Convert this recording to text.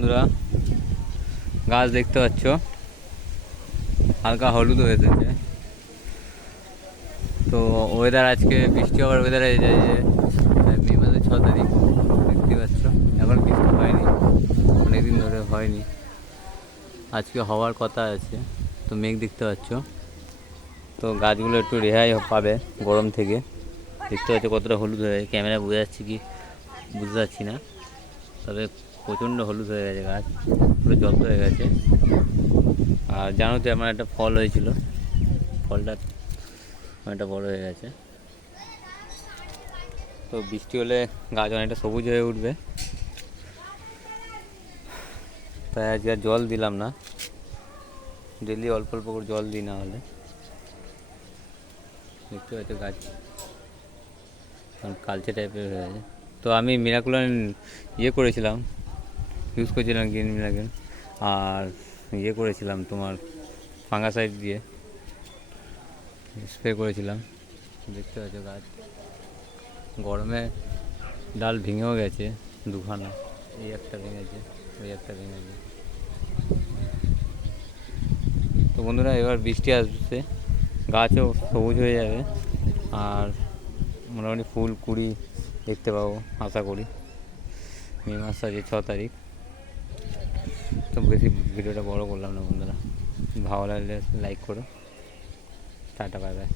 বন্ধুরা, গাছ দেখতে পাচ্ছ? হালকা হলুদ হয়ে এসেছে তো ওয়েদার আজকে বৃষ্টি হওয়ার ওয়েদার হয়ে যায় যে মে মাসের ছ তারিখ, দেখতে পাচ্ছ? এখন বৃষ্টি হয়নি, অনেকদিন ধরে হয়নি। আজকে হওয়ার কথা আছে, তো মেঘ দেখতে পাচ্ছ। তো গাছগুলো একটু রেহাই পাবে গরম থেকে। দেখতে পাচ্ছ কতটা হলুদ হয়ে ক্যামেরা বোঝা যাচ্ছে কি, বুঝতে পারছি না। তবে প্রচণ্ড হলুদ হয়ে গেছে গাছ, পুরো জব্দ হয়ে গেছে। আর জানো তো আমার একটা ফল হয়েছিল, ফলটা অনেকটা বড় হয়ে গেছে। তো বৃষ্টি হলে গাছ অনেকটা সবুজ হয়ে উঠবে। তাই আজকে আর জল দিলাম না। ডেলি অল্প অল্প করে জল দিই না হলে। দেখতে পাচ্ছ গাছ, কালচে টাইপের হয়ে গেছে। তো আমি মিরাকুলান ইয়ে করেছিলাম ইউজ করেছিলাম গ্রিন মিরাকেল আর ইয়ে করেছিলাম তোমার ফাঙ্গাসাইড দিয়ে স্প্রে করেছিলাম। দেখতে পাচ্ছ গাছ। গরমে ডাল ভেঙেও গেছে দুখানা, এই একটা ভেঙেছে, ওই একটা ভেঙেছে। তো বন্ধুরা, এবার বৃষ্টি আসছে, গাছও সবুজ হয়ে যাবে, আর মোটামুটি ফুল, কুড়ি দেখতে পাবো, আশা করি। মে মাস আছে, ছ তারিখ। তো বেশি ভিডিওটা বড় করলাম না বন্ধুরা। ভালো লাগলে লাইক করো। Tata bye bye